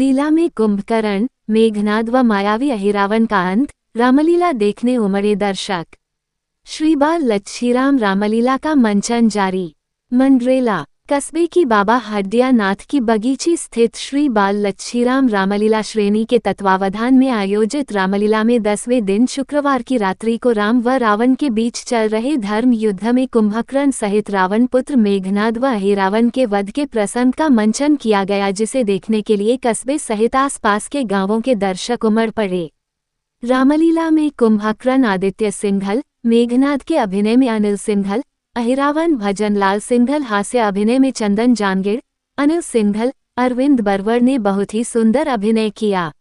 लीला में कुंभकर्ण, मेघनाद व मायावी अहिरावण का अंत, रामलीला देखने उमड़े दर्शक। श्री बाल लच्छीराम रामलीला का मंचन जारी। मंडरेला कस्बे की बाबा हड्डिया नाथ की बगीची स्थित श्री बाल लच्छीराम रामलीला श्रेणी के तत्वावधान में आयोजित रामलीला में 10वें दिन शुक्रवार की रात्रि को राम व रावण के बीच चल रहे धर्म युद्ध में कुंभकर्ण सहित रावण पुत्र मेघनाद व अहिरावण के वध के प्रसंग का मंचन किया गया, जिसे देखने के लिए कस्बे सहित आसपास के गांवों के दर्शक उमड़ पड़े। रामलीला में कुंभकर्ण आदित्य सिंघल, मेघनाद के अभिनय में अनिल सिंघल, अहिरावण भजनलाल सिंघल, हास्य अभिनय में चंदन जानगिर, अनिल सिंघल, अरविंद बरवर ने बहुत ही सुंदर अभिनय किया।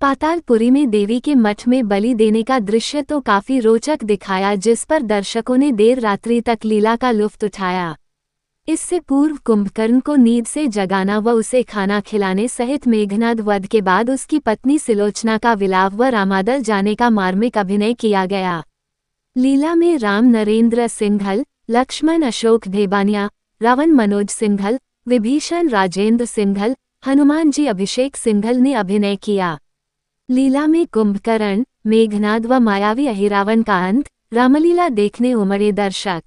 पातालपुरी में देवी के मठ में बलि देने का दृश्य तो काफी रोचक दिखाया, जिस पर दर्शकों ने देर रात्रि तक लीला का लुत्फ उठाया। इससे पूर्व कुंभकर्ण को नींद से जगाना व उसे खाना खिलाने सहित मेघनाद वध के बाद उसकी पत्नी सिलोचना का विलाप व रामादल जाने का मार्मिक अभिनय किया गया। लीला में राम नरेंद्र सिंघल, लक्ष्मण अशोक ढेबानिया, रावण मनोज सिंघल, विभीषण राजेंद्र सिंघल, हनुमान जी अभिषेक सिंघल ने अभिनय किया। लीला में कुंभकर्ण, मेघनाद व मायावी अहिरावण का अंत, रामलीला देखने उमड़े दर्शक।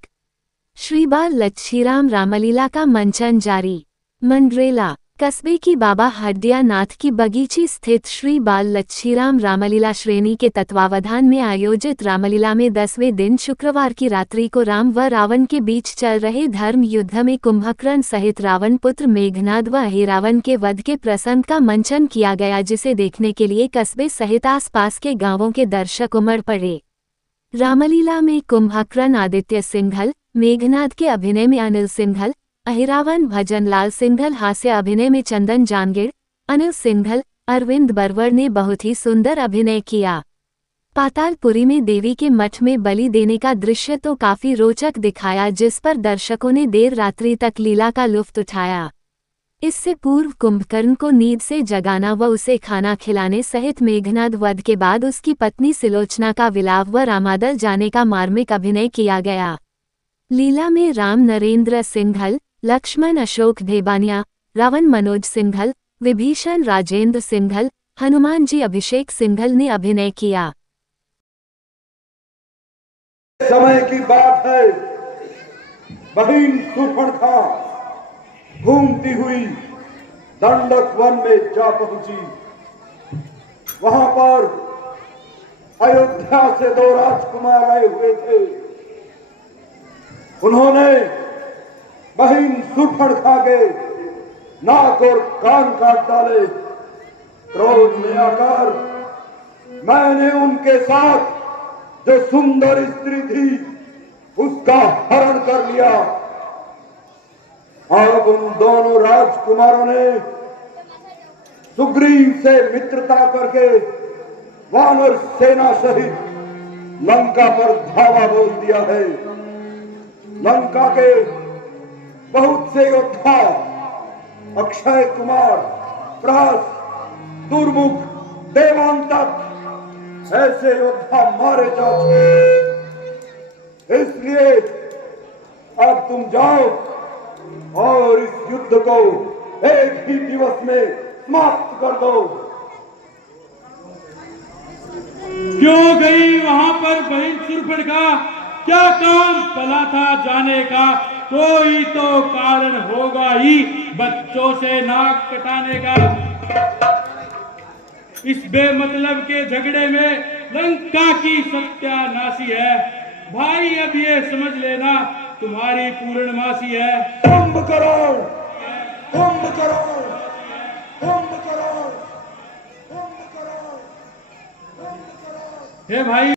श्री बाल लच्छीराम रामलीला का मंचन जारी। मंडरेला कस्बे की बाबा हड्डिया नाथ की बगीची स्थित श्री बाल लच्छीराम रामलीला श्रेणी के तत्वावधान में आयोजित रामलीला में 10वें दिन शुक्रवार की रात्रि को राम व रावण के बीच चल रहे धर्म युद्ध में कुंभकर्ण सहित रावण पुत्र मेघनाद व अहिरावण के वध के प्रसंग का मंचन किया गया, जिसे देखने के लिए कस्बे सहित आसपास के गांवों के दर्शक उमड़ पड़े। रामलीला में कुंभकर्ण आदित्य सिंघल, मेघनाद के अभिनय में अनिल सिंघल, अहिरावण भजनलाल सिंघल, हास्य अभिनय में चंदन जानगिर, अनिल सिंघल, अरविंद बरवर ने बहुत ही सुंदर अभिनय किया। पातालपुरी में देवी के मठ में बलि देने का दृश्य तो काफी रोचक दिखाया, जिस पर दर्शकों ने देर रात्रि तक लीला का लुत्फ उठाया। इससे पूर्व कुंभकर्ण को नींद से जगाना व उसे खाना खिलाने सहित मेघनाद वध के बाद उसकी पत्नी सिलोचना का विलाप व रामादल जाने का मार्मिक अभिनय किया गया। लीला में राम नरेंद्र सिंघल, लक्ष्मण अशोक ढेबानिया, रावण मनोज सिंघल, विभीषण राजेंद्र सिंघल, हनुमान जी अभिषेक सिंघल ने अभिनय किया। समय की बात है, बहिन शूर्पणखा घूमती हुई दंडक वन में जा पहुंची। वहां पर अयोध्या से 2 राजकुमार आए हुए थे। उन्होंने बहिन शूर्पणखा के नाक और कान काट डाले। क्रोध में आकर मैंने उनके साथ जो सुंदर स्त्री थी उसका हरण कर लिया। अब उन दोनों राजकुमारों ने सुग्रीव से मित्रता करके वानर सेना सहित लंका पर धावा बोल दिया है। लंका के बहुत से योद्धा अक्षय कुमार, प्रहस, दुर्मुख, देवांतक ऐसे योद्धा मारे जा चुके। इसलिए अब तुम जाओ और इस युद्ध को एक ही दिवस में समाप्त कर दो। क्यों गई वहां पर बहिन शूर्पणखा? क्या काम पला था जाने का? कोई तो कारण होगा ही बच्चों से नाक कटाने का। इस बेमतलब के झगड़े में लंका की सत्यानाशी है। भाई अब ये समझ लेना तुम्हारी पूर्णमासी है। कुंभकर्ण, कुंभकर्ण, कुंभकर्ण, कुंभकर्ण, कुंभकर्ण। हे भाई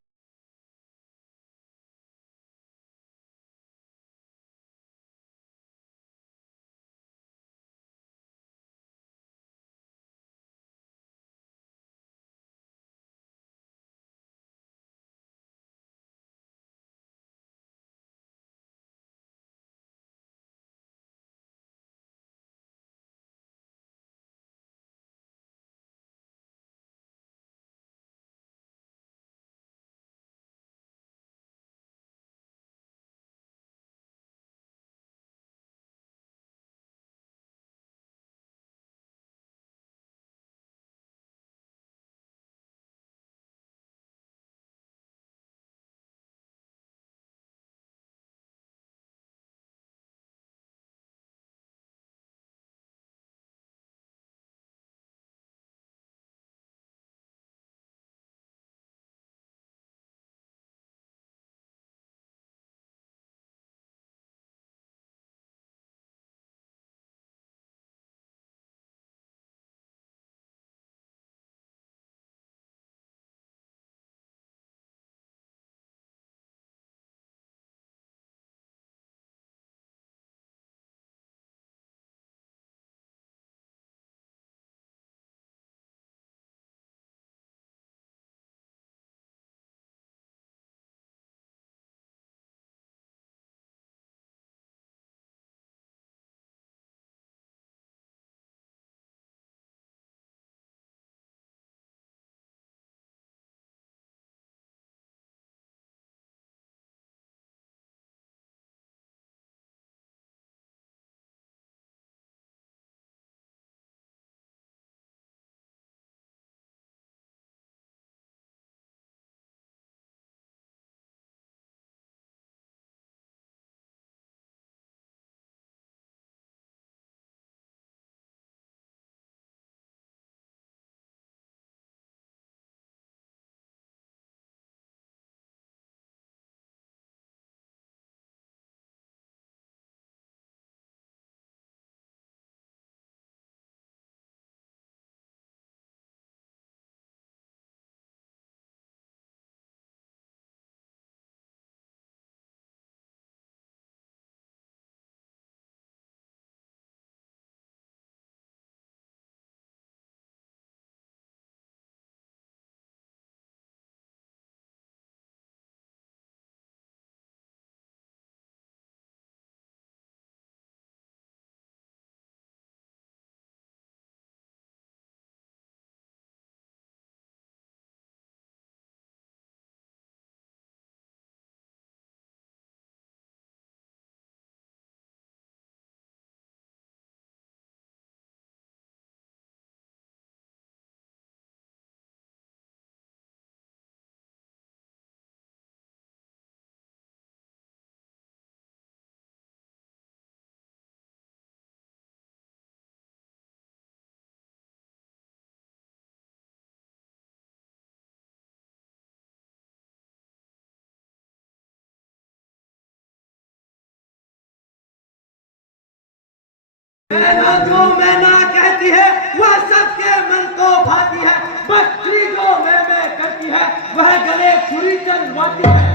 मैना जो मैना कहती है वह सबके मन को भाती है, बकरी जो मैं करती है वह गले छुरी चलवाती है।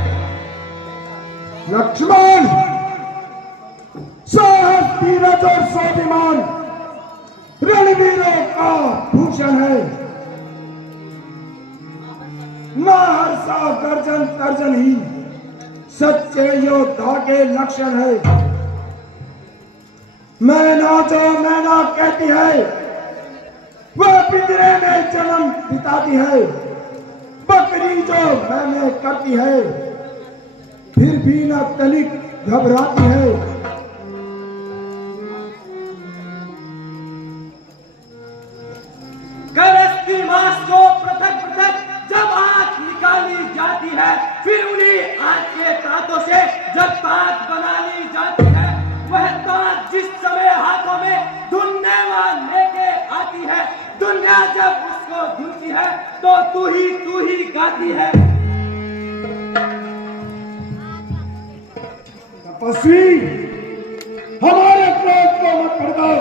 लक्ष्मण साहस, धीरज और स्वाभिमान रणवीरों का भूषण है। महर्षा गर्जन तर्जन ही सच्चे योद्धा के लक्षण है। मैना जो मैना कहती है वह पिंजरे में जन्म बिताती है, बकरी जो मैं करती है फिर भी न तनिक घबराती है। गरज की मांस को पृथक पृथक जब आंख निकाली जाती है, फिर उन्हीं आंख के दांतों से जब ताक बना ली जाती है, वह ताक जिस समय हाथों में धुननेवान लेके आती है, दुनिया जब उसको धुनती है तो तू ही गाती है। तपस्वी, हमारे क्रोध को मत भड़काओ,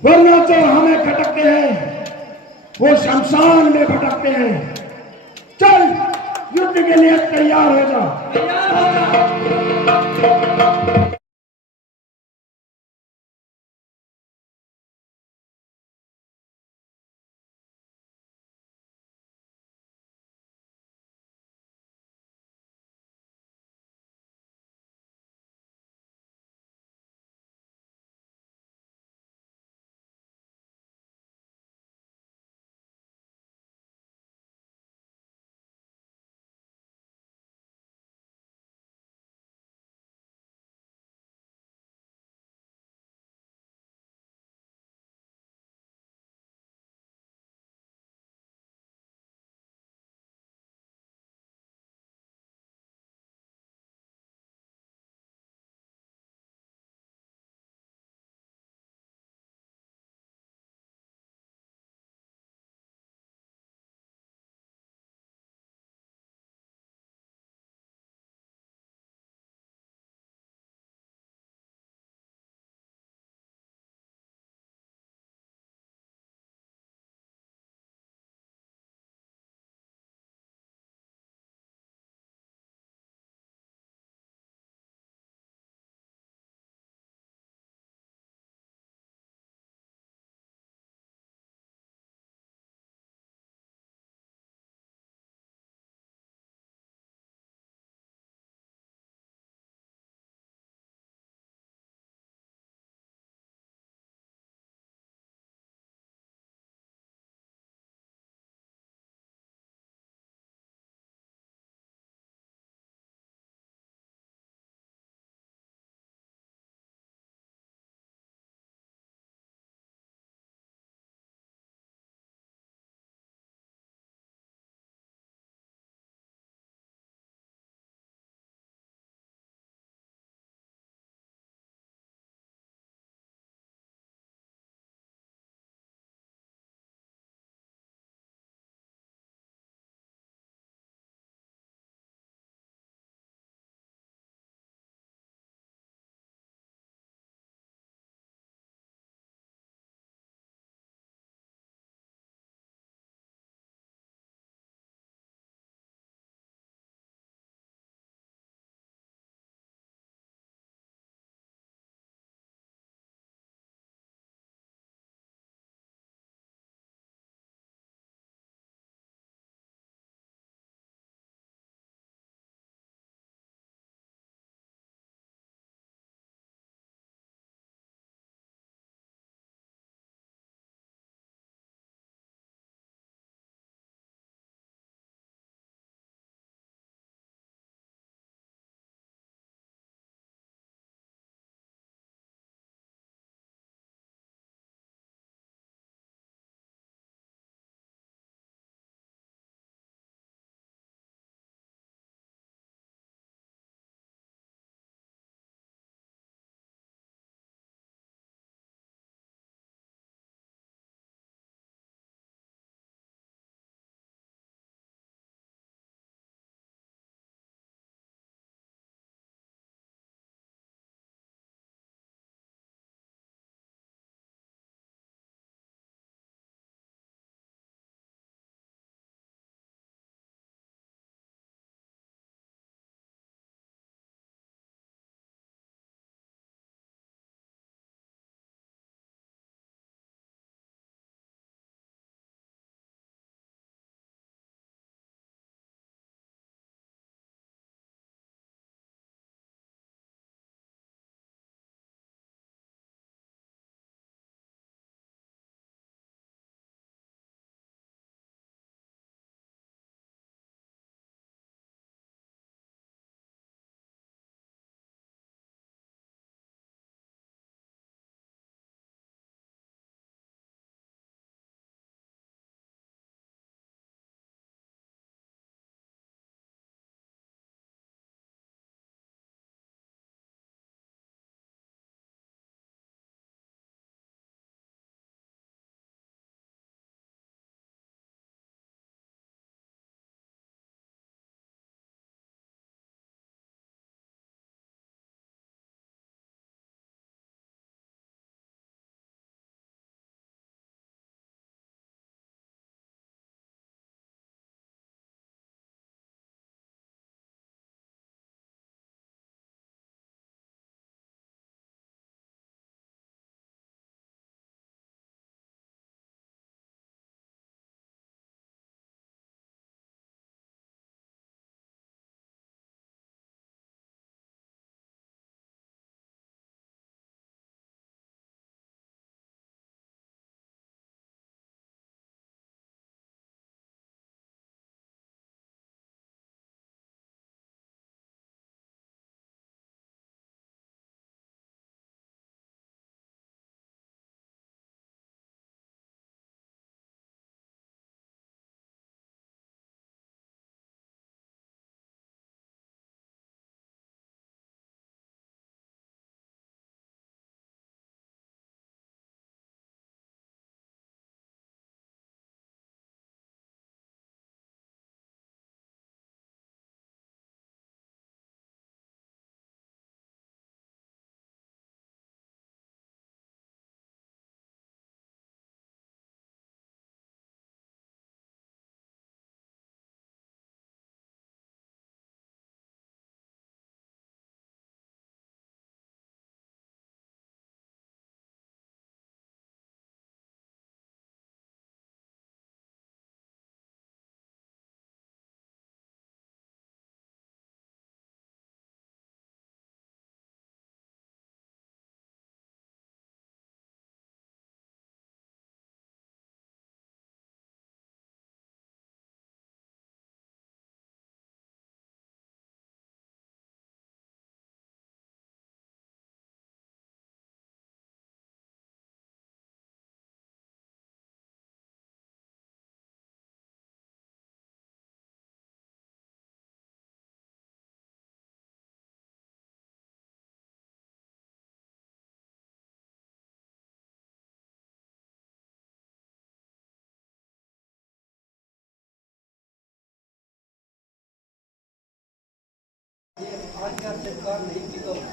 वरना जो हमें खटकते हैं वो शमशान में भटकते हैं। चल, युद्ध के लिए तैयार हो जा। तैयार हो जा।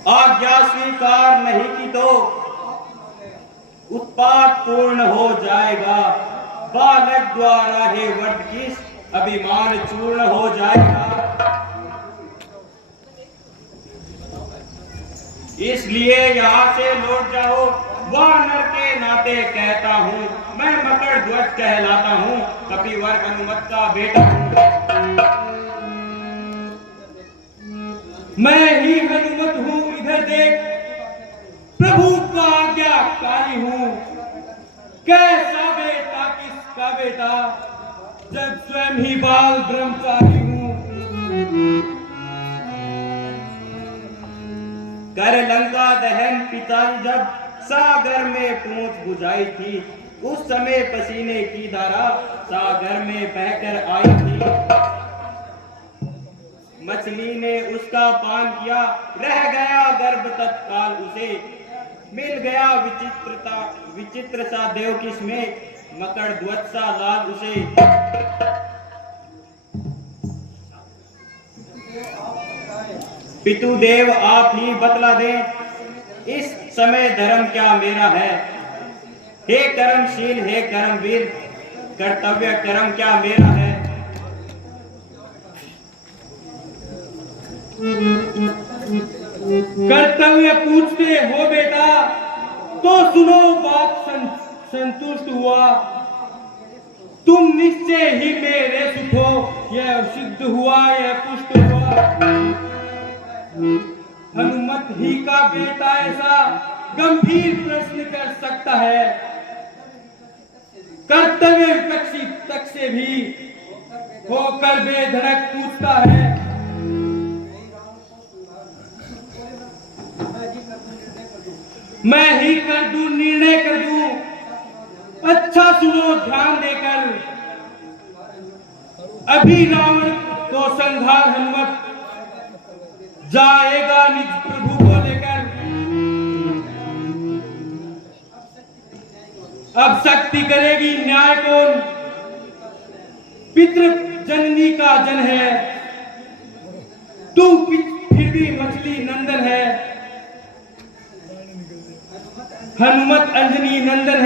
आज्ञा स्वीकार नहीं की तो उत्पात पूर्ण हो जाएगा। बालक द्वारा हे वट किस अभिमान चूर्ण हो जाएगा। इसलिए यहाँ से लौट जाओ। वानर के नाते कहता हूँ, मैं मकर ध्वज कहलाता हूँ, कपिवर हनुमत का बेटा हूँ। मैं ही हनुमत हूँ, इधर देख, प्रभु का आज्ञाकारी हूँ। कैसा बेटा किसका बेटा, जब स्वयं ही बाल ब्रह्मचारी हूँ। कर लंका दहन पिताजी जब सागर में पहुंच बुझाई थी, उस समय पसीने की धारा सागर में बहकर आई थी। मछली ने उसका पान किया, रह गया गर्भ तत्काल उसे। मिल गया विचित्र सा देव किसमें, मकर ध्वज सा लाल उसे। पितुदेव आप ही बतला दें, इस समय धर्म क्या मेरा है। हे कर्मशील हे कर्मवीर, कर्तव्य कर्म क्या मेरा है। कर्तव्य पूछते हो बेटा, तो सुनो बात संतुष्ट हुआ। तुम निश्चय ही मेरे सुखो, यह सिद्ध हुआ यह पुष्ट हुआ। हनुमत ही का बेटा ऐसा गंभीर प्रश्न कर सकता है। कर्तव्य विपक्षी तक से भी होकर बेधड़क पूछता है। मैं ही कर दूं, निर्णय कर दूं। अच्छा सुनो ध्यान देकर, अभी रावण को संहार हनुमत जाएगा निज प्रभु को लेकर। अब शक्ति करेगी न्याय कौन, पितृ जननी का जन है, तू फिर भी मछली नंदन है। हनुमत अंजनी नंदन